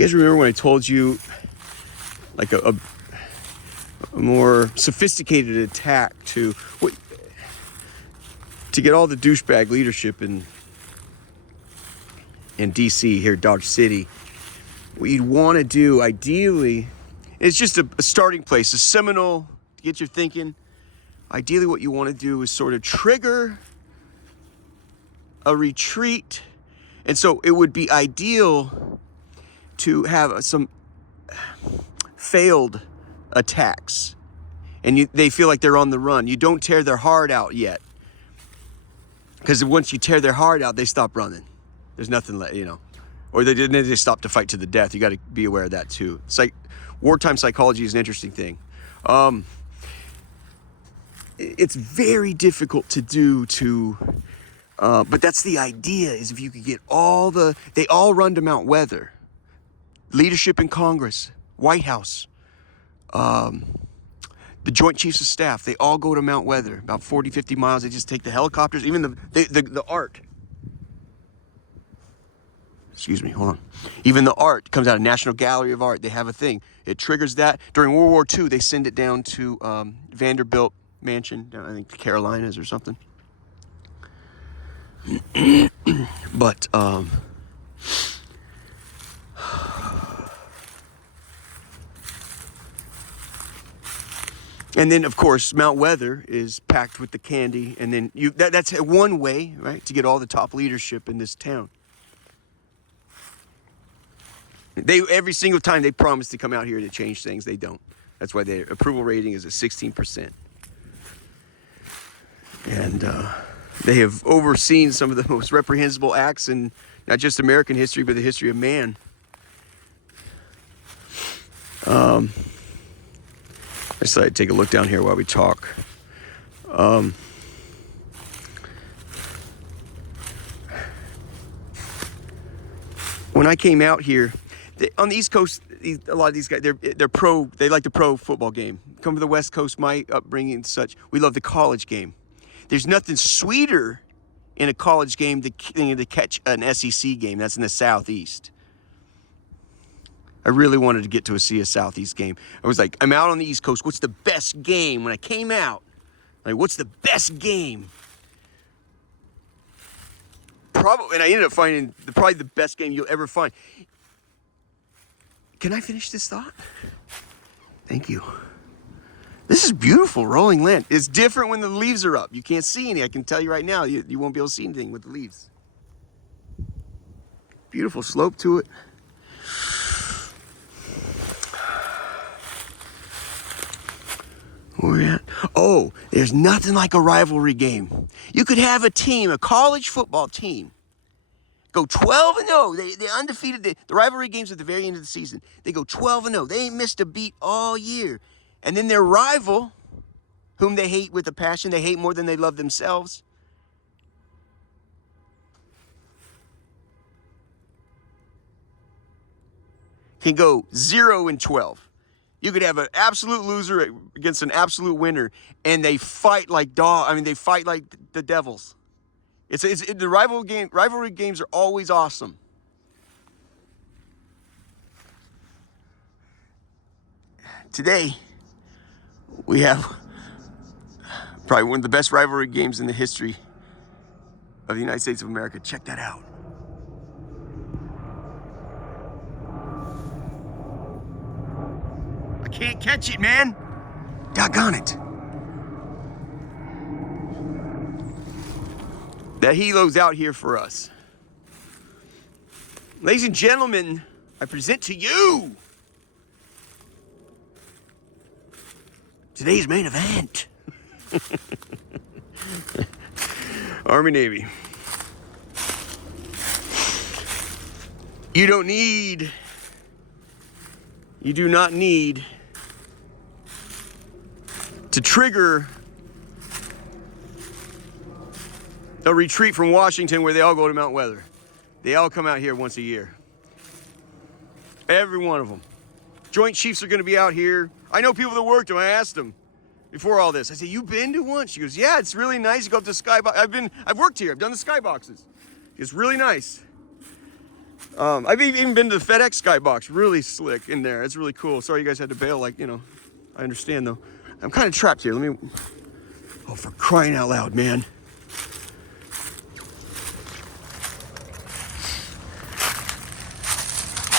guys remember when I told you like a more sophisticated attack to get all the douchebag leadership in DC here, Dodge City? What you'd want to do, ideally, it's just a starting place, a seminal to get your thinking. Ideally, what you want to do is sort of trigger a retreat. And so it would be ideal to have some failed attacks. And they feel like they're on the run. You don't tear their heart out yet. Because once you tear their heart out, they stop running. There's nothing left, Or they stop to fight to the death. You got to be aware of that too. It's like wartime psychology is an interesting thing. It's very difficult to do but that's the idea, is if you could get they all run to Mount Weather. Leadership in Congress, White House, the Joint Chiefs of Staff, they all go to Mount Weather, about 40, 50 miles. They just take the helicopters, even the art. Excuse me, hold on. Even the art comes out of National Gallery of Art. They have a thing. It triggers that. During World War II, they send it down to Vanderbilt Mansion, down, I think, the Carolinas or something. But, and then, of course, Mount Weather is packed with the candy. And then that's one way, right, to get all the top leadership in this town. Every single time they promise to come out here to change things, they don't. That's why their approval rating is at 16%. And they have overseen some of the most reprehensible acts in not just American history, but the history of man. I decided to take a look down here while we talk. When I came out here, on the East Coast, a lot of these guys, they're pro. They like the pro football game. Come to the West Coast, my upbringing and such, we love the college game. There's nothing sweeter in a college game than to catch an SEC game. That's in the Southeast. I really wanted to see a Southeast game. I was like, I'm out on the East Coast. What's the best game? When I came out, like, what's the best game? Probably, and I ended up finding probably the best game you'll ever find. Can I finish this thought? Thank you. This is beautiful rolling land. It's different when the leaves are up. You can't see any. I can tell you right now, you won't be able to see anything with the leaves. Beautiful slope to it. Where we at? Oh, there's nothing like a rivalry game. You could have a team, a college football team, go 12-0. They're undefeated. The rivalry games at the very end of the season. They go 12-0. They ain't missed a beat all year. And then their rival, whom they hate with a passion, they hate more than they love themselves, can go 0-12. You could have an absolute loser against an absolute winner, and they fight like they fight like the devils. The rivalry games are always awesome. Today, we have probably one of the best rivalry games in the history of the United States of America. Check that out. I can't catch it, man. Doggone it. That helo's out here for us. Ladies and gentlemen, I present to you today's main event. Army, Navy. You do not need to trigger a retreat from Washington where they all go to Mount Weather. They all come out here once a year. Every one of them. Joint Chiefs are going to be out here. I know people that worked them. I asked them before all this. I said, "You been to one?" She goes, "Yeah, it's really nice. You go up to Skybox. I've worked here. I've done the Skyboxes. It's really nice." I've even been to the FedEx skybox. Really slick in there. It's really cool. Sorry you guys had to bail. Like, you know, I understand though. I'm kind of trapped here. Let me. Oh, for crying out loud, man.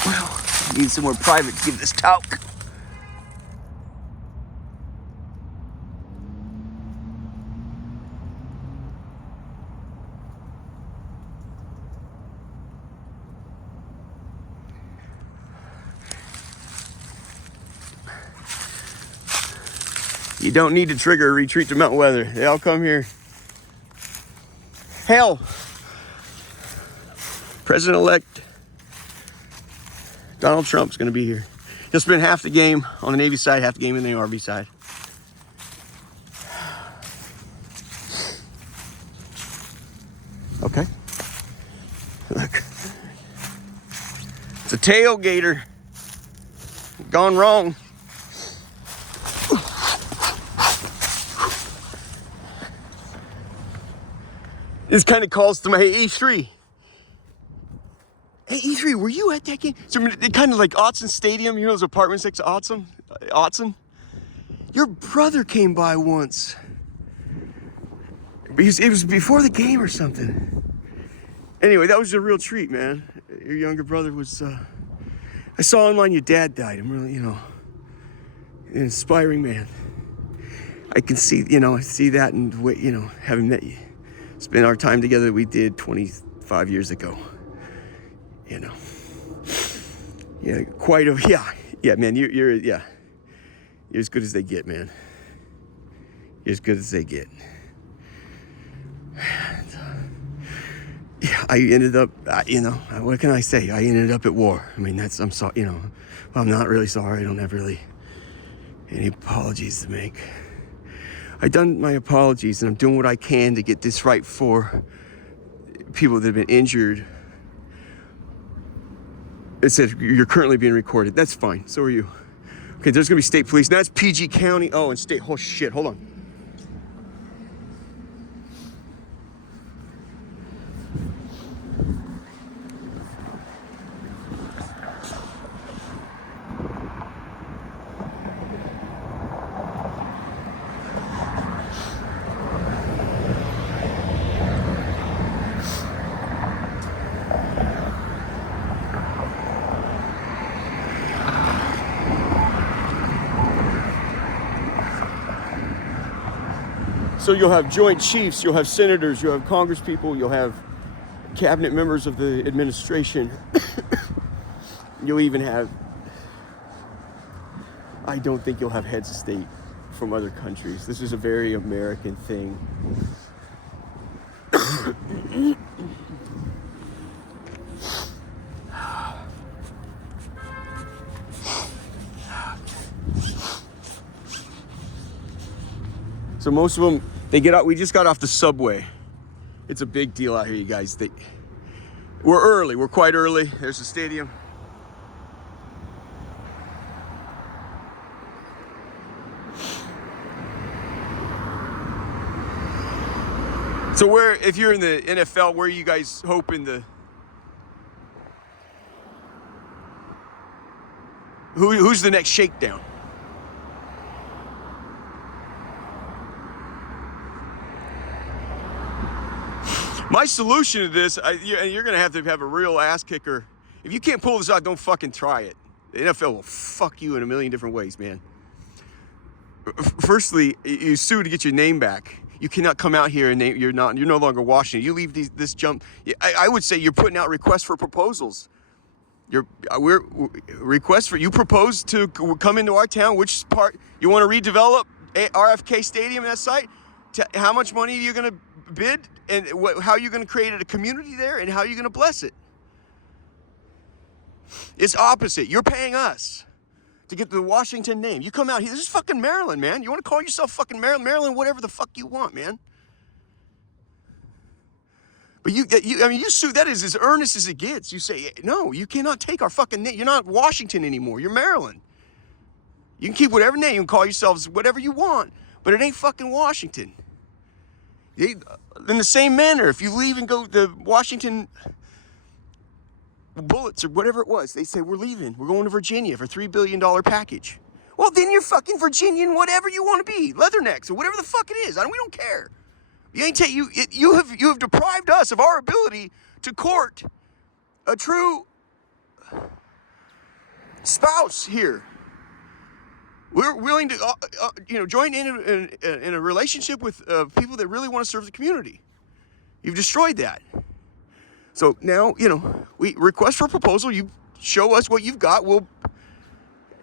Well, I need somewhere private to give this talk. You don't need to trigger a retreat to Mount Weather. They all come here. Hell, President-elect Donald Trump's going to be here. He'll spend half the game on the Navy side, half the game in the RV side. Okay. Look. It's a tailgater gone wrong. This kind of calls to my, hey, E3. Hey, E3, were you at that game? So it kind of like Autzen Stadium, you know those apartments next to Autzen? Your brother came by once. It was before the game or something. Anyway, that was a real treat, man. Your younger brother was, I saw online your dad died. I'm really, you know, an inspiring man. I can see, you know, I see that and, you know, having met you. Spent our time together we did 25 years ago. You know. Yeah, quite a, yeah, man, you're as good as they get, man. You're as good as they get. Yeah, I ended up, you know, what can I say? I ended up at war. I mean, I'm sorry, you know, well, I'm not really sorry. I don't have really any apologies to make. I've done my apologies, and I'm doing what I can to get this right for people that have been injured. It said, you're currently being recorded. That's fine. So are you. Okay, there's going to be state police. Now it's PG County. Oh, and state. Oh, shit. Hold on. So you'll have joint chiefs, you'll have senators, you'll have congresspeople, you'll have cabinet members of the administration. You'll even have, I don't think you'll have heads of state from other countries. This is a very American thing. So most of them, they get out. We just got off the subway. It's a big deal out here, you guys. We're early. We're quite early. There's the stadium. So if you're in the NFL, where are you guys hoping who's the next shakedown? My solution to this, you're going to have a real ass kicker. If you can't pull this out, don't fucking try it. The NFL will fuck you in a million different ways, man. Firstly, you sue to get your name back. You cannot come out here and you're no longer Washington. You leave this jump. I would say you're putting out requests for proposals. You propose to come into our town. Which part you want to redevelop RFK Stadium, that site? How much money are you going to bid, and how you're going to create a community there, and how you're going to bless it. It's opposite. You're paying us to get the Washington name. You come out here. This is fucking Maryland, man. You want to call yourself fucking Maryland, whatever the fuck you want, man. But you sue. That is as earnest as it gets. You say, no, you cannot take our fucking name. You're not Washington anymore. You're Maryland. You can keep whatever name. You can call yourselves whatever you want, but it ain't fucking Washington. In the same manner, if you leave and go to Washington, bullets or whatever it was. They say, we're leaving. We're going to Virginia for $3 billion package. Well, then you're fucking Virginian, whatever you want to be, leathernecks or whatever the fuck it is. We don't care. You have deprived us of our ability to court a true spouse here. We're willing to, join in a relationship with people that really want to serve the community. You've destroyed that. So now, we request for proposal. You show us what you've got.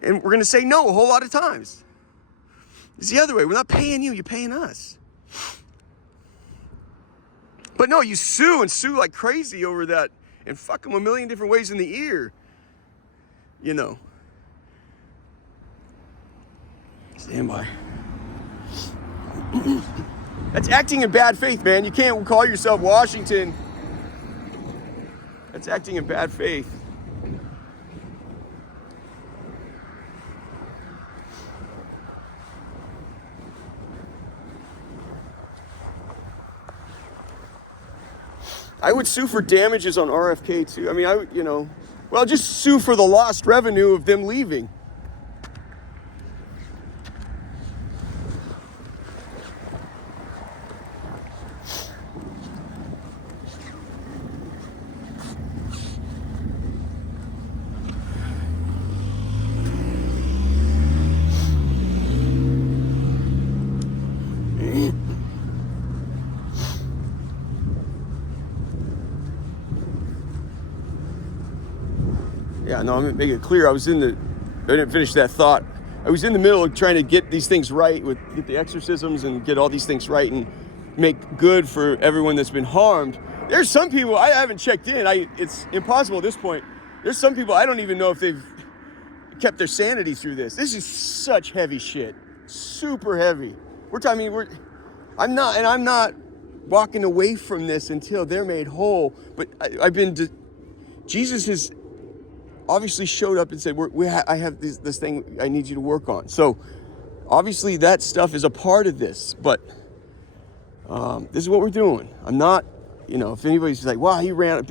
And we're going to say no a whole lot of times. It's the other way. We're not paying you. You're paying us. But no, you sue like crazy over that and fuck them a million different ways in the ear. Stand by. That's acting in bad faith, man. You can't call yourself Washington. That's acting in bad faith. I would sue for damages on RFK too. Just sue for the lost revenue of them leaving. Yeah, no, I'm gonna make it clear. I didn't finish that thought. I was in the middle of trying to get these things right, get the exorcisms and get all these things right and make good for everyone that's been harmed. There's some people, I haven't checked in. It's impossible at this point. There's some people I don't even know if they've kept their sanity through this. This is such heavy shit. Super heavy. I'm not walking away from this until they're made whole. But Jesus has obviously showed up and said, I have this thing I need you to work on. So obviously that stuff is a part of this, but this is what we're doing. I'm not, if anybody's like, wow, he ran,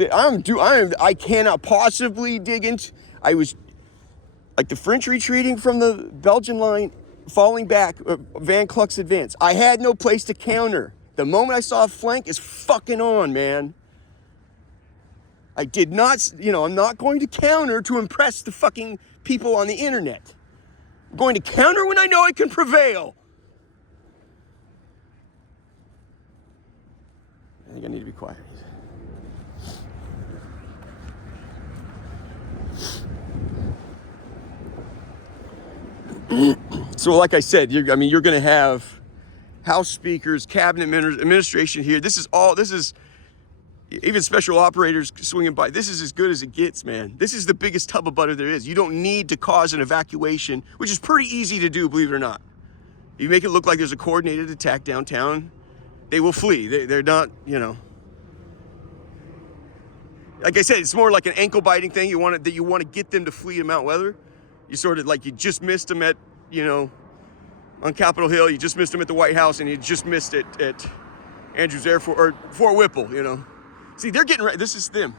I cannot possibly dig into, I was like the French retreating from the Belgian line, falling back, Van Kluck's advance. I had no place to counter. The moment I saw a flank, it's fucking on, man. I did not, I'm not going to counter to impress the fucking people on the internet. I'm going to counter when I know I can prevail. I think I need to be quiet. So like I said, you're going to have House speakers, cabinet members, administration here. This is even special operators swinging by. This is as good as it gets, man. This is the biggest tub of butter there is. You don't need to cause an evacuation, which is pretty easy to do, believe it or not. You make it look like there's a coordinated attack downtown, they will flee. They're not, Like I said, it's more like an ankle biting thing. You want to get them to flee to Mount Weather. You sort of like you just missed them at, on Capitol Hill. You just missed them at the White House, and you just missed it at Andrews Air Force or Fort Whipple. See, they're getting ready. This is them.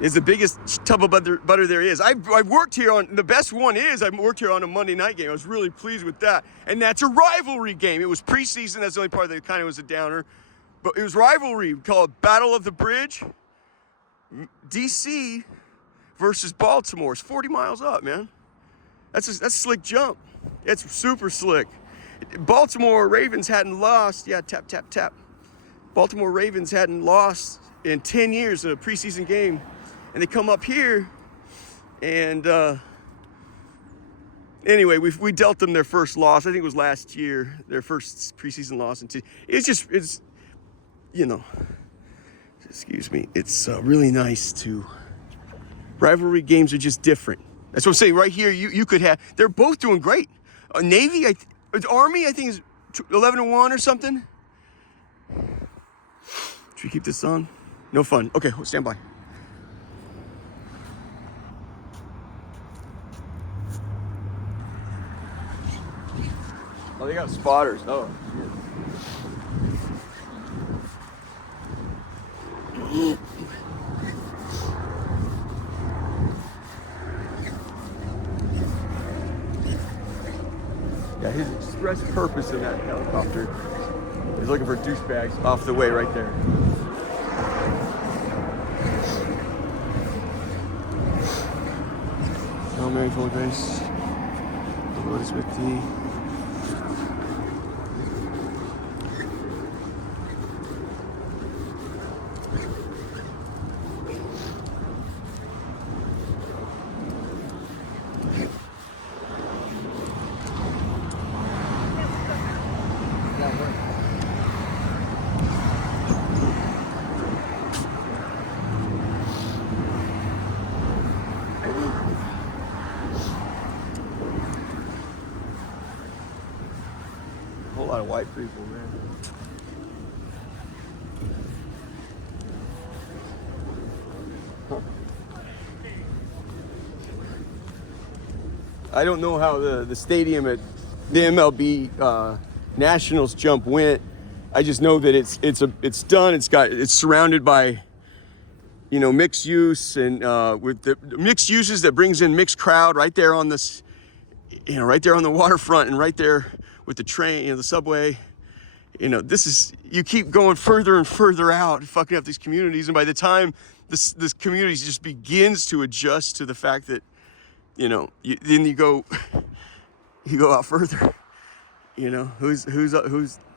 It's the biggest tub of butter there is. I've worked here on, the best one is, I worked here on a Monday night game. I was really pleased with that. And that's a rivalry game. It was preseason. That's the only part that kind of was a downer. But it was rivalry. We call it Battle of the Bridge. DC versus Baltimore. It's 40 miles up, man. That's a slick jump. It's super slick. Baltimore Ravens hadn't lost. Yeah, tap, tap, tap. Baltimore Ravens hadn't lost in 10 years in a preseason game. And they come up here, and anyway, we dealt them their first loss. I think it was last year, their first preseason loss. It's excuse me. It's really nice to, rivalry games are just different. That's what I'm saying. Right here, you could have, they're both doing great. Navy, Army, I think is 11-1 or something. Should we keep this on? No fun. Okay, stand by. Oh, they got spotters. Oh, shit. Yeah, his express purpose in that helicopter is looking for douchebags off the way right there. Hail Mary, full of grace, the Lord is with thee. A whole lot of white people, man. I don't know how the stadium at the MLB Nationals jump went. I just know that it's done. It's surrounded by, you know, mixed use, and with the mixed uses that brings in mixed crowd right there on this, you know, right there on the waterfront, and right there with the train, you know, the subway. You know, you keep going further and further out, fucking up these communities, and by the time this community just begins to adjust to the fact that, you know, then you go out further. You know, who's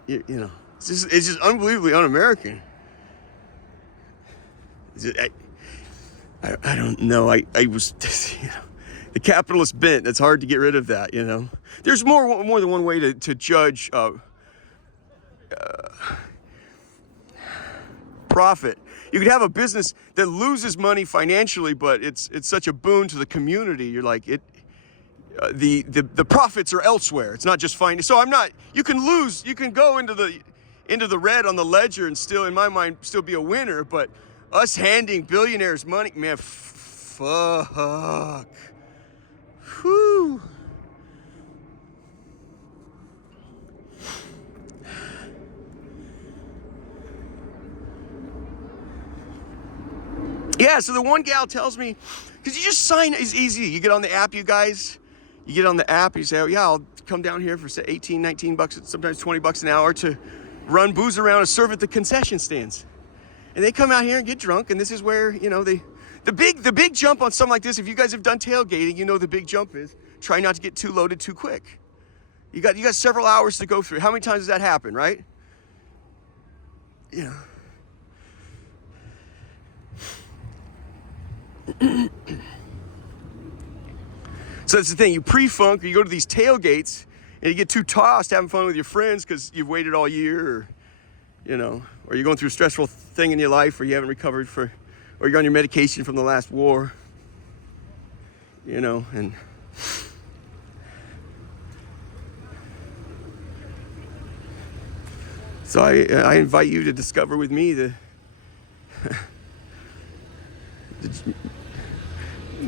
you know, it's just unbelievably un-American. I don't know. I was, you know, the capitalist bent. It's hard to get rid of that. You know, there's more than one way to judge profit. You could have a business that loses money financially, but it's such a boon to the community. You're like, the profits are elsewhere. It's not just fine. So you can lose, you can go into the red on the ledger and still, in my mind, still be a winner. But us handing billionaires money, man, fuck. Whew. Yeah, so the one gal tells me, because you just sign, it's easy. You get on the app, you guys. You get on the app, you say, oh yeah, I'll come down here for say 18, 19 bucks, sometimes 20 bucks an hour to run booze around and serve at the concession stands. And they come out here and get drunk, and this is where, you know, the big jump on something like this, if you guys have done tailgating, you know the big jump is try not to get too loaded too quick. You got several hours to go through. How many times does that happen, right? You know. So that's the thing, you pre-funk, or you go to these tailgates and you get too tossed having fun with your friends because you've waited all year, or, you know, or you're going through a stressful thing in your life, or you haven't recovered or you're on your medication from the last war, you know, and so I invite you to discover with me the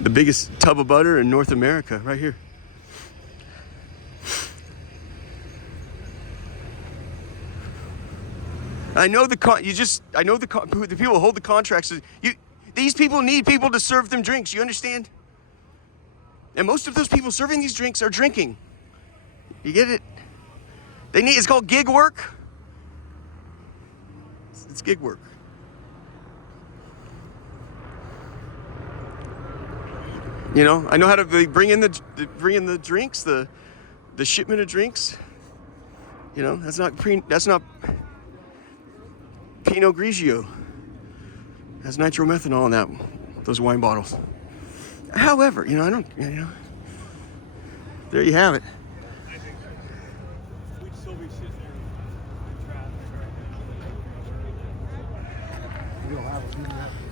biggest tub of butter in North America, right here. I know the people who hold the contracts. These people need people to serve them drinks. You understand? And most of those people serving these drinks are drinking. You get it? It's called gig work. It's gig work. You know, I know how to bring in the drinks, the shipment of drinks. You know, that's not Pinot Grigio. Has nitromethanol in those wine bottles. However, you know, there you have it.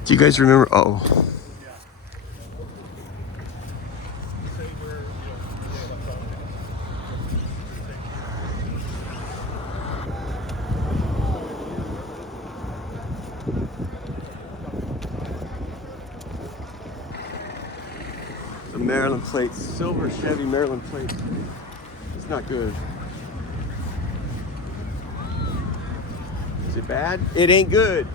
Do you guys remember? Uh-oh. The Maryland plate, silver Chevy Maryland plate. It's not good. Is it bad? It ain't good.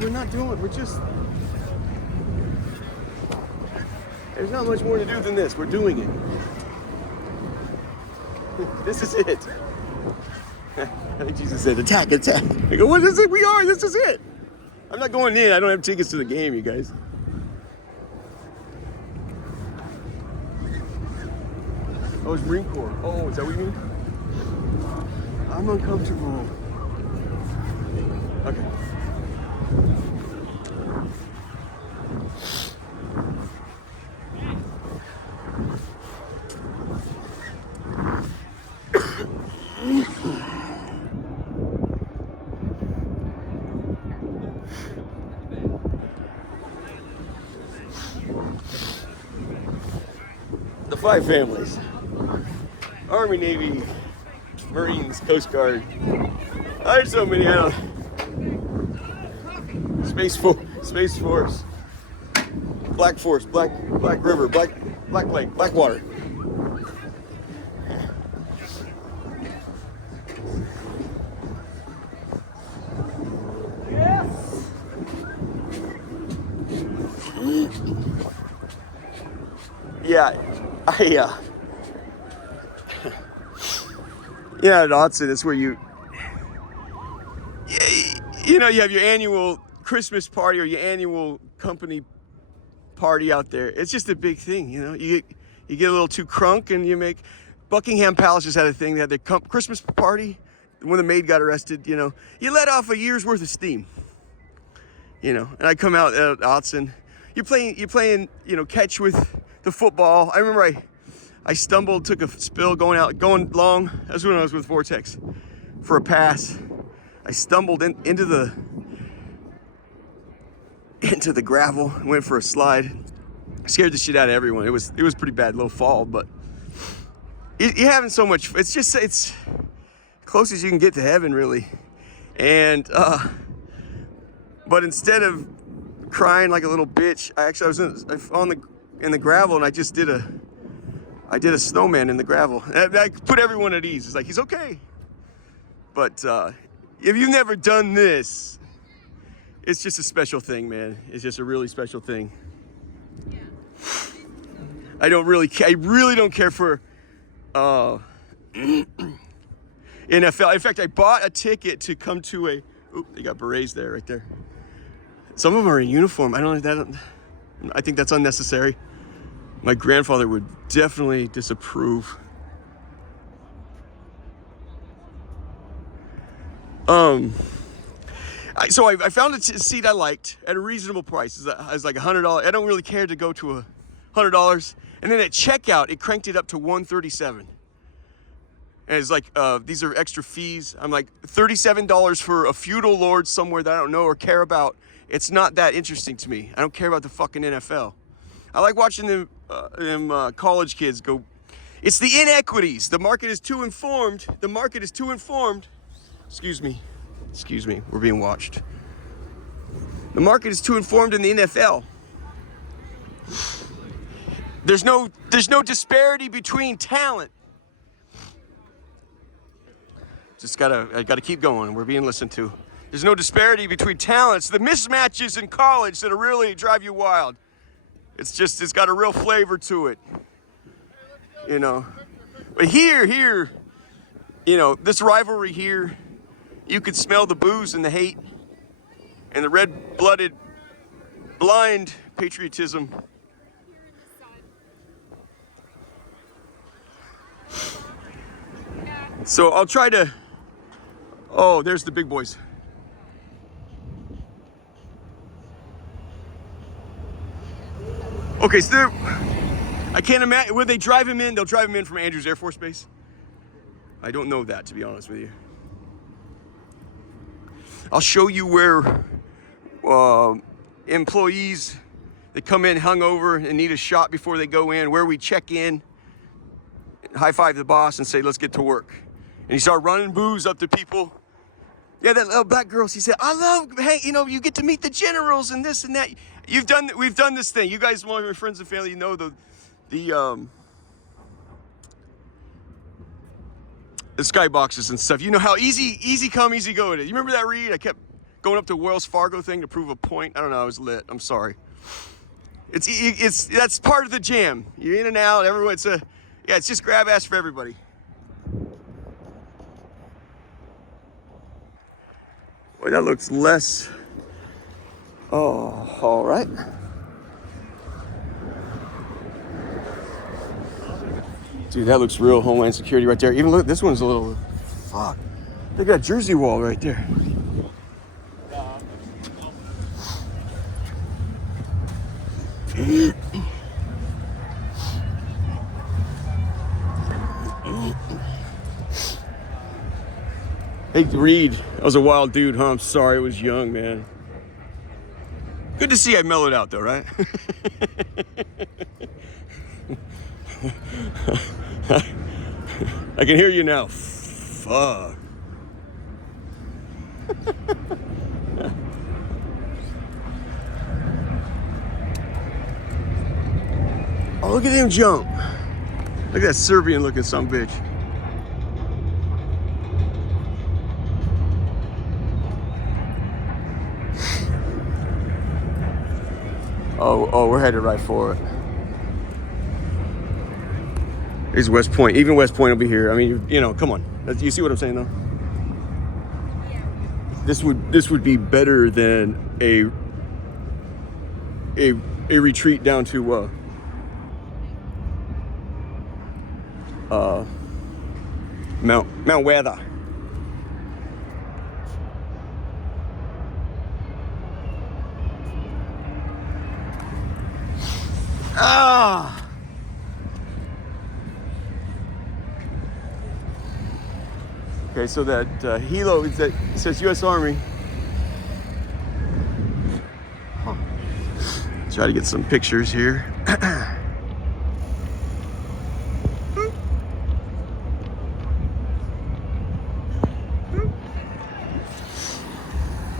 we're not doing. We're just. There's not much more to do than this. We're doing it. This is it. I think Jesus said, attack, attack. I go, what is it? We are. This is it. I'm not going in. I don't have tickets to the game, you guys. Oh, it's Marine Corps. Oh, is that what you mean? I'm uncomfortable. Okay. The 5 families. Army, Navy, Marines, Coast Guard. There's so many. I don't. Space Force, Black Force, Black River, Black Lake, Blackwater. Yeah, yeah, at Autzen, it's where you have your annual Christmas party or your annual company party out there. It's just a big thing, you know. You get a little too crunk and you make. Buckingham Palace just had a thing. They had their Christmas party. When the maid got arrested, you know, you let off a year's worth of steam. You know, and I come out at Autzen. You're playing, you know, catch with the football. I remember I stumbled, took a spill going long. That's when I was with Vortex for a pass. I stumbled into the gravel, went for a slide, scared the shit out of everyone. It was pretty bad, little fall, but you're having so much. It's close as you can get to heaven, really. And but instead of crying like a little bitch, I was in the gravel, and I just did a snowman in the gravel. I put everyone at ease. It's like, he's okay. But if you've never done this, it's just a special thing, man. It's just a really special thing. Yeah. I really don't care for NFL. In fact, I bought a ticket to come to a. Oop, they got berets there, right there. Some of them are in uniform. I think that's unnecessary. My grandfather would definitely disapprove. So I found a seat I liked at a reasonable price. It's like $100. I don't really care to go to $100. And then at checkout, it cranked it up to $137. And it's like, these are extra fees. I'm like, $37 for a feudal lord somewhere that I don't know or care about. It's not that interesting to me. I don't care about the fucking NFL. I like watching them college kids go. It's the inequities. The market is too informed. Excuse me. We're being watched. The market is too informed in the NFL. There's no disparity between talent. I gotta keep going. We're being listened to. There's no disparity between talents. The mismatches in college that really drive you wild. It's got a real flavor to it. You know. But here, you know, this rivalry here, you could smell the booze and the hate and the red-blooded, blind patriotism. So I'll try to. Oh, there's the big boys. Okay, so I can't imagine. Will they drive him in? They'll drive him in from Andrews Air Force Base. I don't know that, to be honest with you. I'll show you where employees that come in hungover and need a shot before they go in, where we check in, high five the boss and say, let's get to work. And he started running booze up to people. Yeah, that little black girl, she said, I love, hey, you know, you get to meet the generals and this and that. We've done this thing. You guys, one of your friends and family, you know the skyboxes and stuff. You know how easy come, easy go it is. You remember that, Reed? I kept going up to Wells Fargo thing to prove a point. I don't know. I was lit. I'm sorry. That's part of the jam. You're in and out. Everyone. It's just grab ass for everybody. Boy, that looks less. Oh, all right. Dude, that looks real Homeland Security right there. Even look, this one's a little. Fuck. They got a Jersey wall right there. Hey, Reed, that was a wild dude, huh? I'm sorry, I was young, man. Good to see I mellowed out, though, right? I can hear you now. Fuck. Oh, look at him jump. Look at that Serbian looking son of a bitch. Oh, we're headed right for it. Here's West Point. Even West Point will be here. I mean, you know, come on. You see what I'm saying, though? This would be better than a retreat down to Mount Weather. Ah. Okay, so that helo is that it says U.S. Army. Huh. Try to get some pictures here.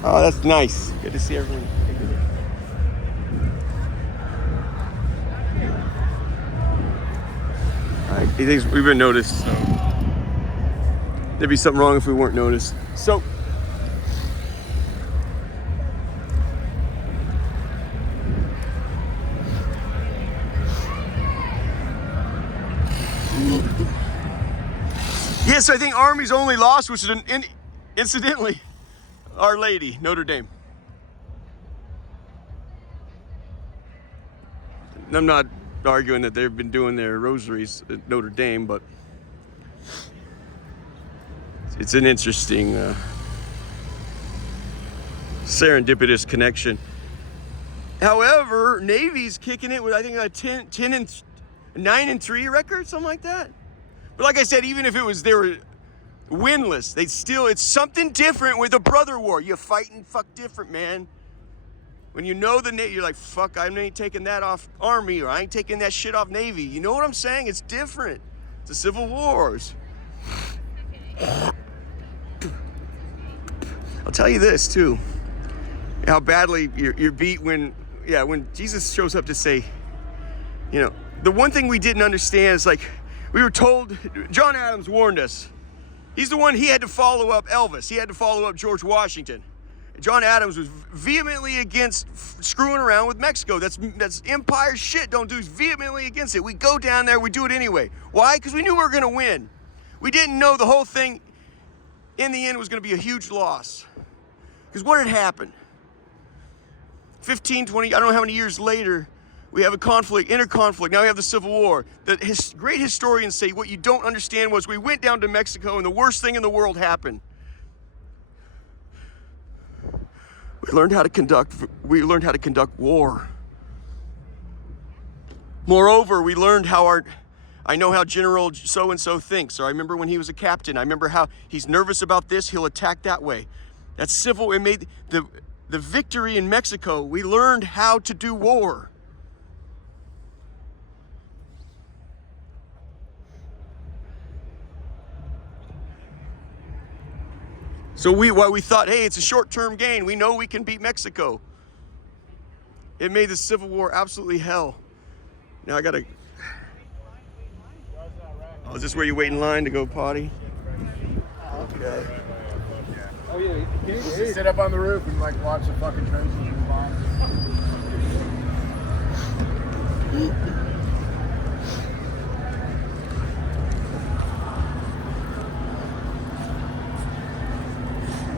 Oh, that's nice. Good to see everyone. All right, he thinks we've been noticed, so there'd be something wrong if we weren't noticed. So, yes, I think Army's only loss was incidentally Our Lady, Notre Dame. I'm not arguing that they've been doing their rosaries at Notre Dame, but it's an interesting serendipitous connection. However, Navy's kicking it with, I think, a 9-3 record, something like that. But like I said, even if they were winless, it's something different with a brother war. You fight and fuck different, man. When you know the Navy, you're like, fuck, I ain't taking that off Army, or I ain't taking that shit off Navy. You know what I'm saying? It's different. It's the Civil Wars. I'll tell you this, too. How badly you're beat when Jesus shows up to say, you know, the one thing we didn't understand is, like, we were told, John Adams warned us. He's the one, he had to follow up Elvis. He had to follow up George Washington. John Adams was vehemently against screwing around with Mexico. That's empire shit. Don't do. He's vehemently against it. We go down there, we do it anyway. Why? Because we knew we were going to win. We didn't know the whole thing in the end was going to be a huge loss. Because what had happened? 15, 20, I don't know how many years later, we have a conflict, interconflict. Now we have the Civil War. The great historians say what you don't understand was we went down to Mexico and the worst thing in the world happened. We learned how to conduct war. Moreover, we learned I know how General so-and-so thinks. Or I remember when he was a captain. I remember how he's nervous about this, he'll attack that way. That's civil. It made the victory in Mexico. We learned how to do war. So while we thought, hey, it's a short-term gain, we know we can beat Mexico. It made the Civil War absolutely hell. Now I gotta. Oh, is this where you wait in line to go potty? Okay. Just sit up on the roof and like watch the fucking Trojans move on.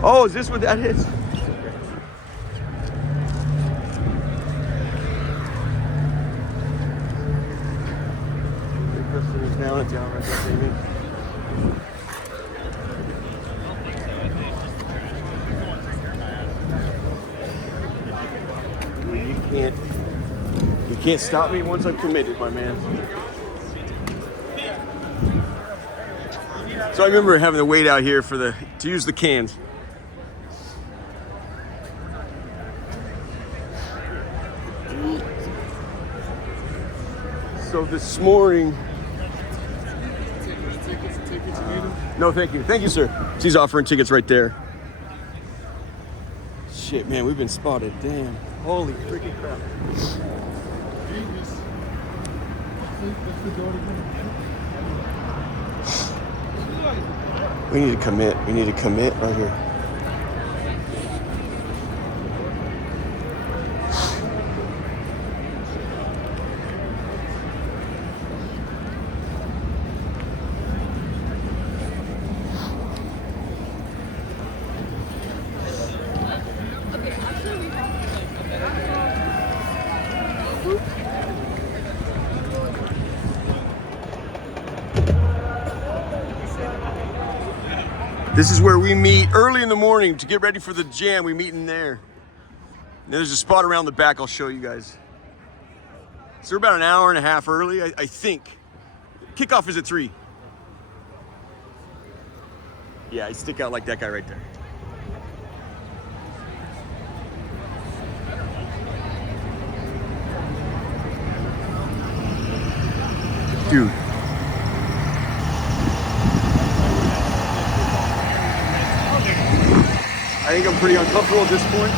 Oh, is this what that is? Down right there, baby. You can't stop me once I'm committed, my man. So I remember having to wait out here to use the cans. So this morning. No, thank you. Thank you, sir. She's offering tickets right there. Shit, man, we've been spotted. Damn. Holy freaking crap. We need to commit. We need to commit right here. This is where we meet early in the morning to get ready for the jam. We meet in there. And there's a spot around the back I'll show you guys. So we're about an hour and a half early, I think. Kickoff is at 3. Yeah, I stick out like that guy right there. Dude. I think I'm pretty uncomfortable at this point.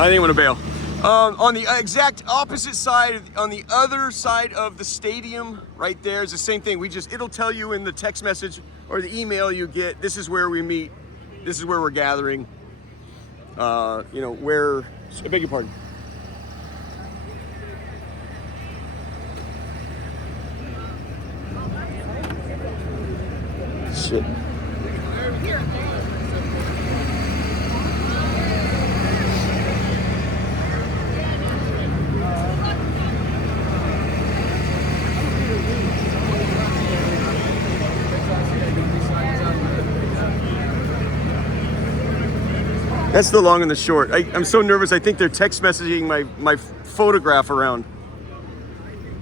I think I'm gonna bail. On the exact opposite side, on the other side of the stadium, right there is the same thing. It'll tell you in the text message or the email you get, this is where we meet, this is where we're gathering. I beg your pardon. Shit. That's the long and the short. I'm so nervous. I think they're text messaging my photograph around.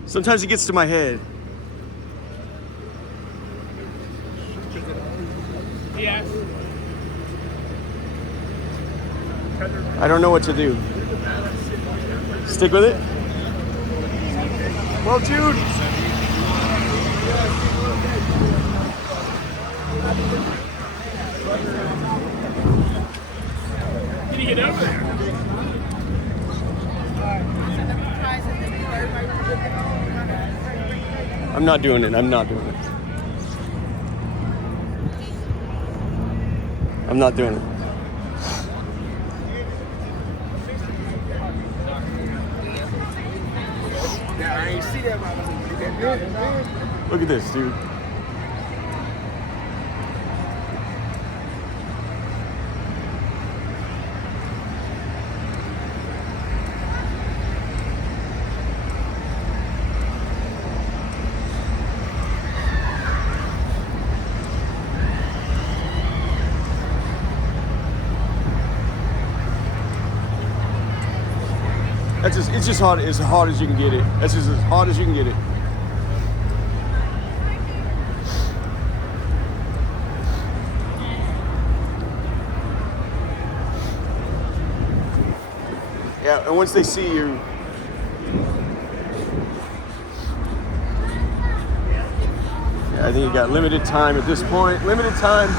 Sometimes it gets to my head. Yes. I don't know what to do. Stick with it? Well, dude. Can you get over there? I'm not doing it. I'm not doing it. I'm not doing it. Look at this, dude. It's just hot as you can get it. That's just as hot as you can get it. Yeah, and once they see you, yeah, I think you got limited time at this point. Limited time.